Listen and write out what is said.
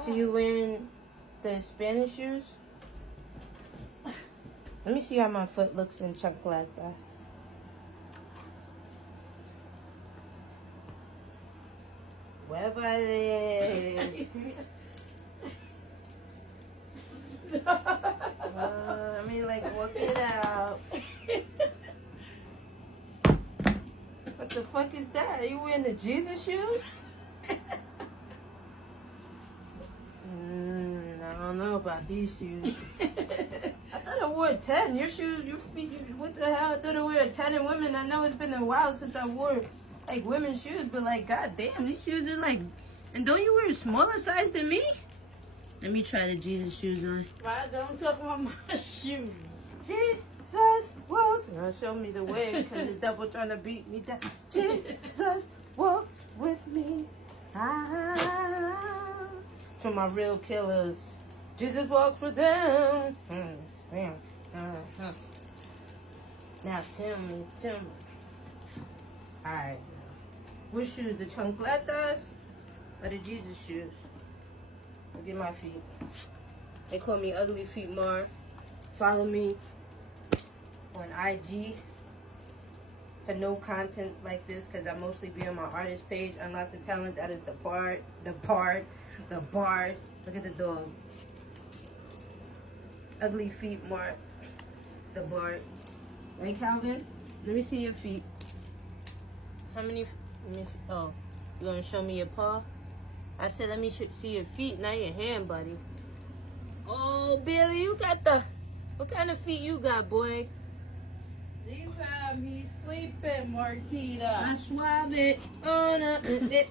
So you wearing the Spanish shoes? Let me see how my foot looks in chancletas. Huevale. I mean, like, work it out. What the fuck is that? Are you wearing the Jesus shoes? I don't know about these shoes. I thought I wore a 10. Your shoes, your feet, what the hell? I thought I wore a 10 in women. I know it's been a while since I wore, like, women's shoes, but, like, goddamn, these shoes are, like, and don't you wear a smaller size than me? Let me try the Jesus shoes on. Why don't talk about my shoes? Jesus walks. Now show me the way because the devil trying to beat me down. Jesus walk with me. To my real killers. Jesus walks with them. Now tell me. Alright. What shoes? The chancletas or the Jesus shoes? Look at my feet. They call me Ugly Feet Mar. Follow me on IG for no content like this because I mostly be on my artist page. Unlock the Talent. That is the bard. Look at the dog. Ugly Feet Mar. The bard. Right, Calvin? Let me see your feet. How many? Let me see. Oh, you gonna show me your paw? I said, let me see your feet, not your hand, buddy. Oh, Billy, you got the... What kind of feet you got, boy? These time he's sleeping, Marquita. I swab it on it.